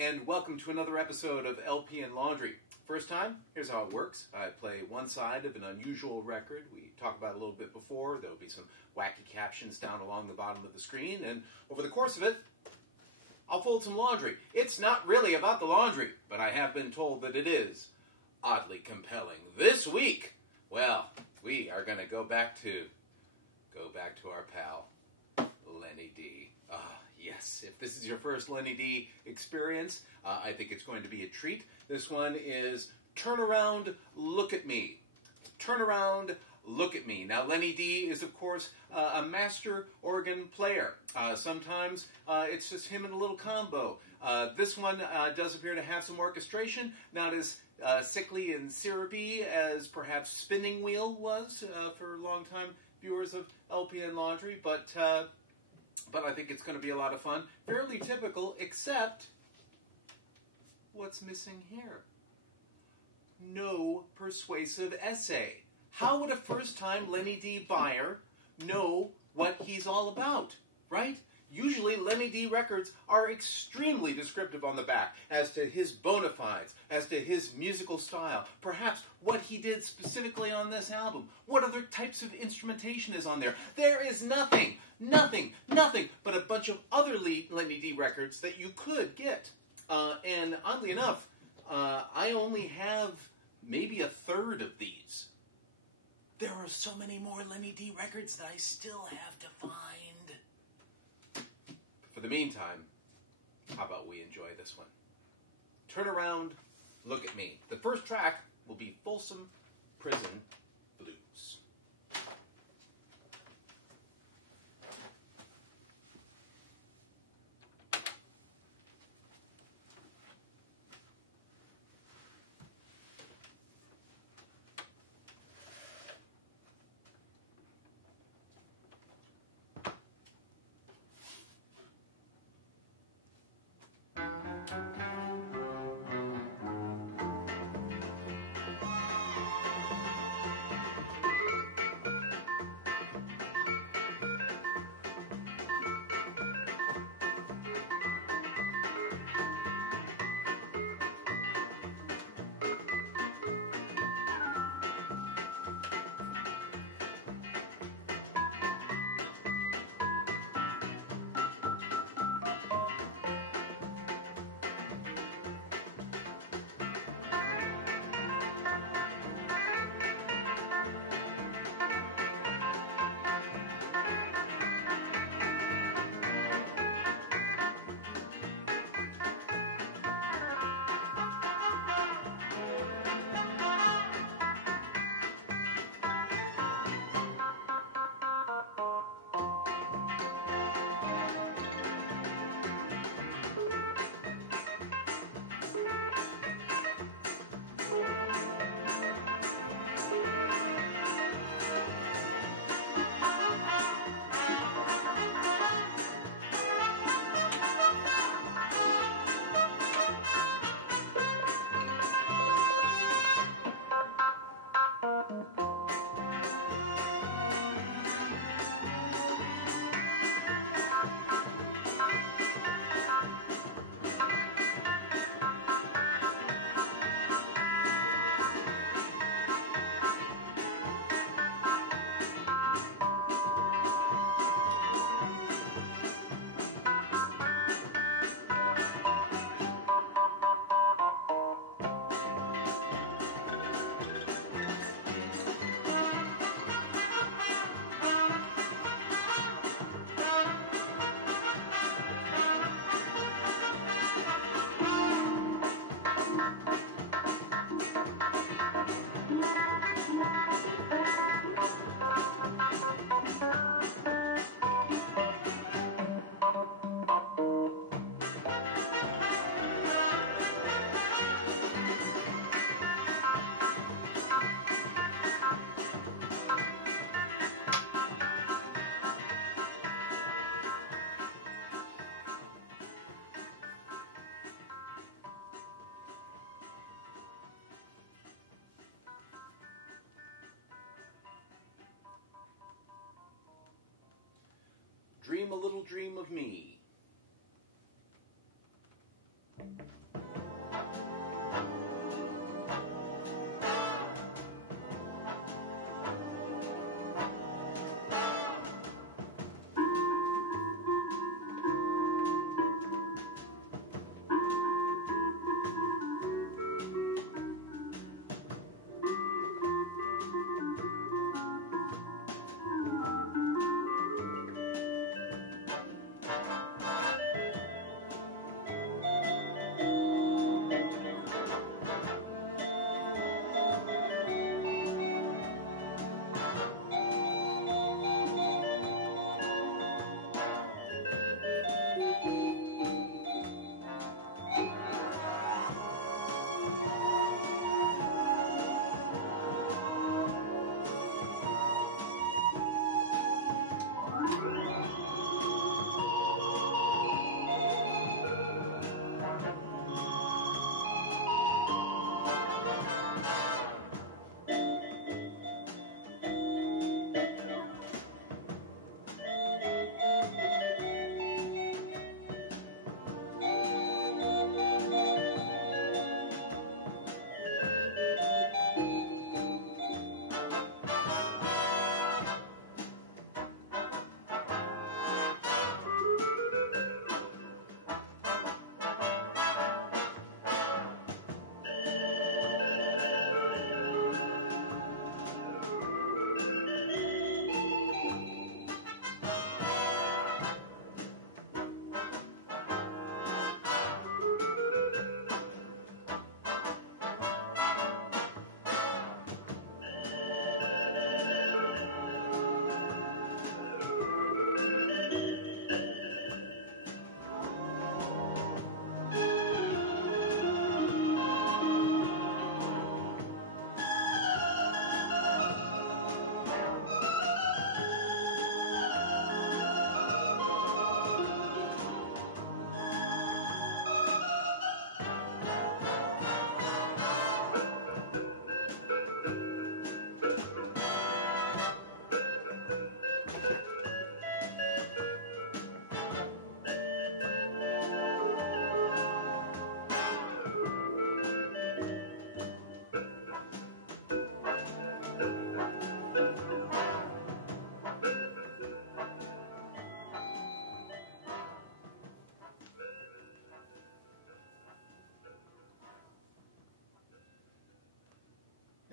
and welcome to another episode of LP and Laundry. First time, here's how it works. I play one side of an unusual record. We talked about it a little bit before. There'll be some wacky captions down along the bottom of the screen, and over the course of it, I'll fold some laundry. It's not really about the laundry, but I have been told that it is oddly compelling. This week, well, we are going to go back to our pal, Lenny Dee. Yes, if this is your first Lenny Dee experience, I think it's going to be a treat. This one is Turn Around, Look at Me. Turn Around, Look at Me. Now, Lenny Dee is, of course, a master organ player. Sometimes it's just him and a little combo. This one does appear to have some orchestration, not as sickly and syrupy as perhaps Spinning Wheel was for longtime viewers of LP and Laundry, but I think it's going to be a lot of fun. Fairly typical, except what's missing here? No persuasive essay. How would a first-time Lenny Dee buyer know what he's all about, right? Usually, Lenny Dee records are extremely descriptive on the back as to his bona fides, as to his musical style, perhaps what he did specifically on this album, what other types of instrumentation is on there. There is nothing but a bunch of other Lenny Dee records that you could get. And oddly enough, I only have maybe a third of these. There are so many more Lenny Dee records that I still have to find. For the meantime, how about we enjoy this one? Turn Around, Look at Me. The first track will be Folsom Prison Blues.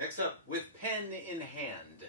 Next up, with pen in hand.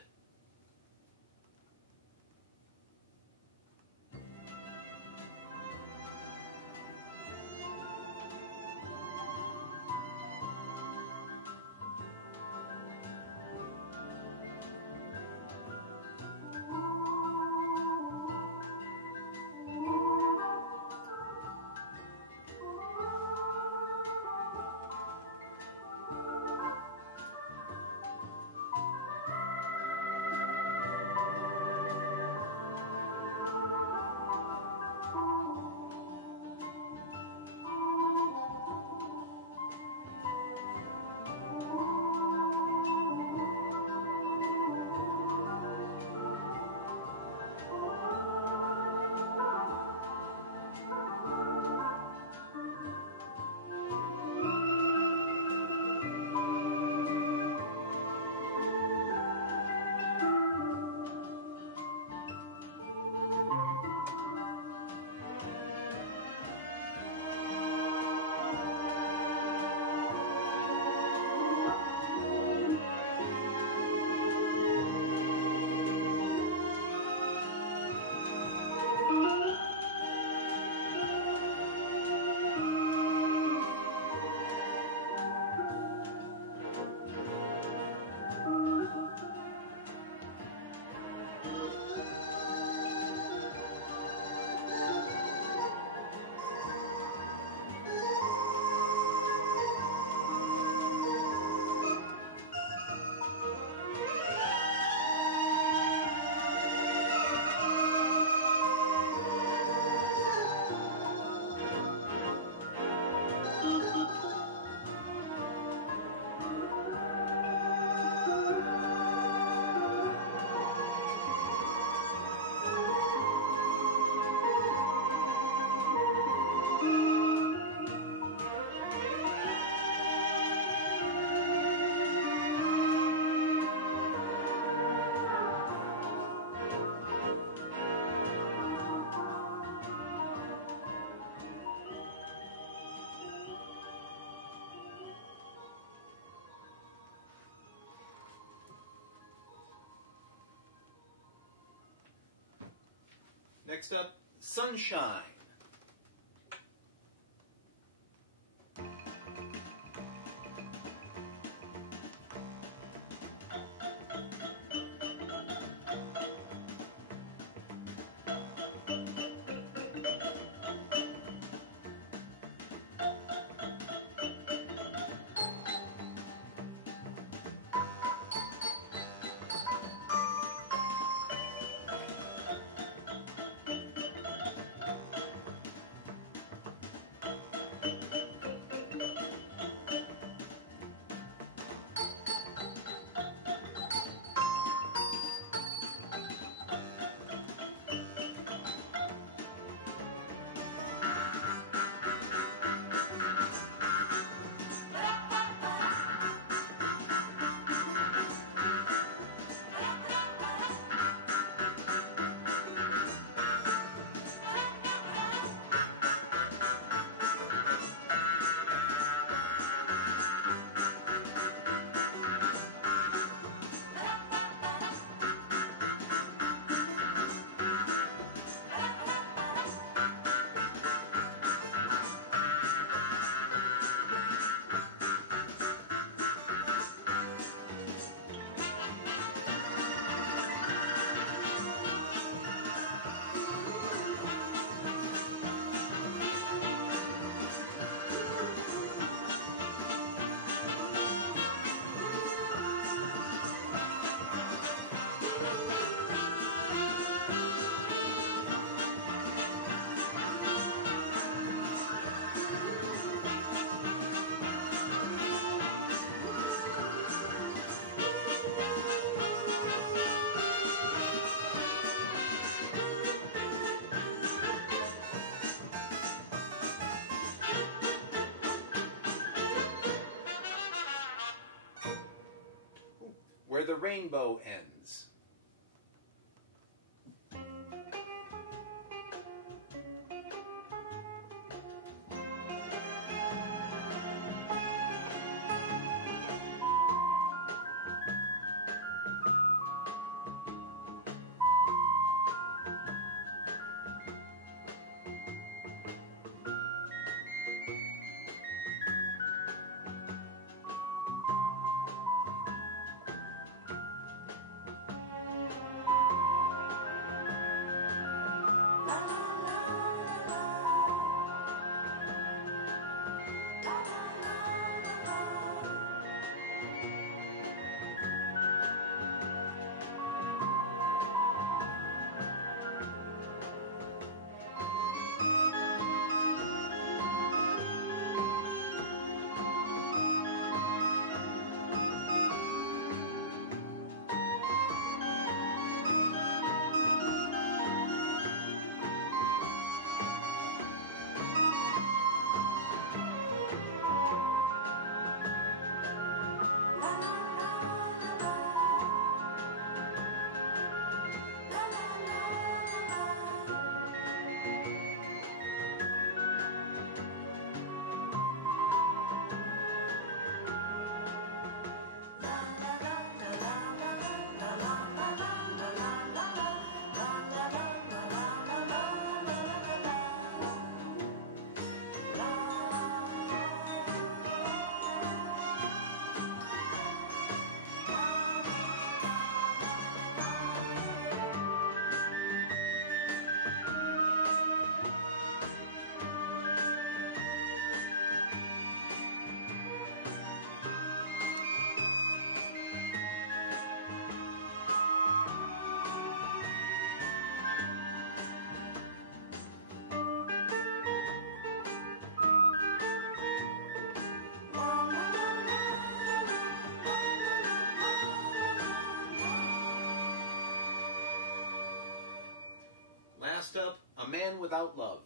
Next up, Sunshine. Where the Rainbow Ends. last up, A Man Without Love.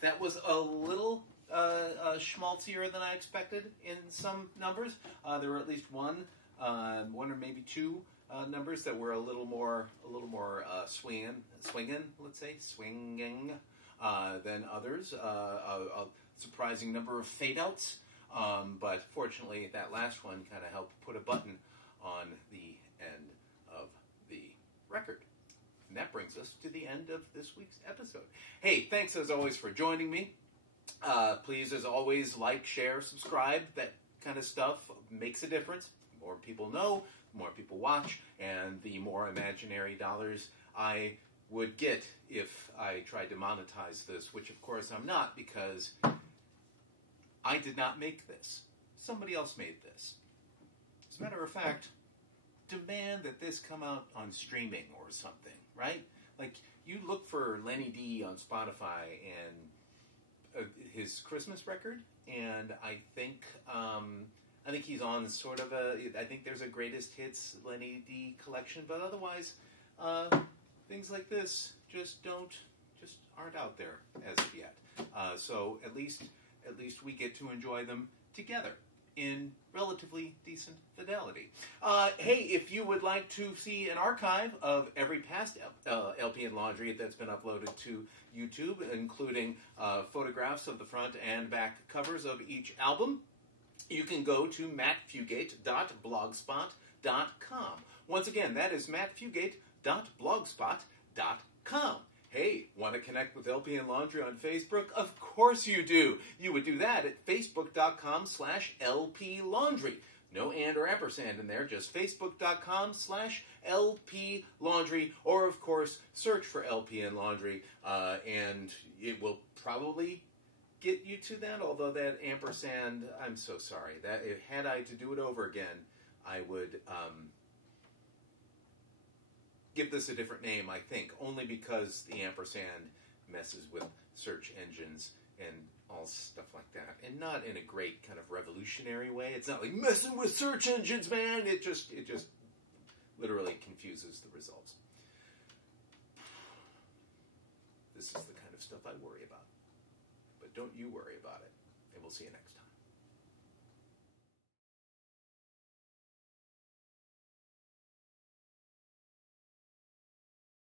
That was a little schmaltzier than I expected in some numbers. There were at least one or maybe two numbers that were a little more swinging, let's say, than others. A surprising number of fade outs, but fortunately that last one kind of helped put a button on the end of the record. And that brings us to the end of this week's episode. Hey, thanks as always for joining me. Please, as always, like, share, subscribe. That kind of stuff makes a difference. The more people know, the more people watch, and the more imaginary dollars I would get if I tried to monetize this, which of course I'm not, because I did not make this. Somebody else made this. As a matter of fact, demand that this come out on streaming or something, right? Like, you look for Lenny Dee on Spotify and his Christmas record, and I think he's on sort of I think there's a greatest hits Lenny Dee collection, but otherwise, things like this just aren't out there as of yet. So at least we get to enjoy them together. in relatively decent fidelity. Hey, if you would like to see an archive of every past LP and Laundry that's been uploaded to YouTube, including photographs of the front and back covers of each album, you can go to mattfugate.blogspot.com. Once again, that is mattfugate.blogspot.com. Hey, want to connect with LP and Laundry on Facebook? Of course you do. You would do that at facebook.com/LP Laundry. No and or ampersand in there, just facebook.com/LP Laundry, or of course, search for LP and Laundry, and it will probably get you to that, although that ampersand, I'm so sorry. That had I to do it over again, I would give this a different name, I think, only because the ampersand messes with search engines and all stuff like that, and not in a great kind of revolutionary way. It's not like messing with search engines, man. It just literally confuses the results. This is the kind of stuff I worry about. But don't you worry about it, and we'll see you next time.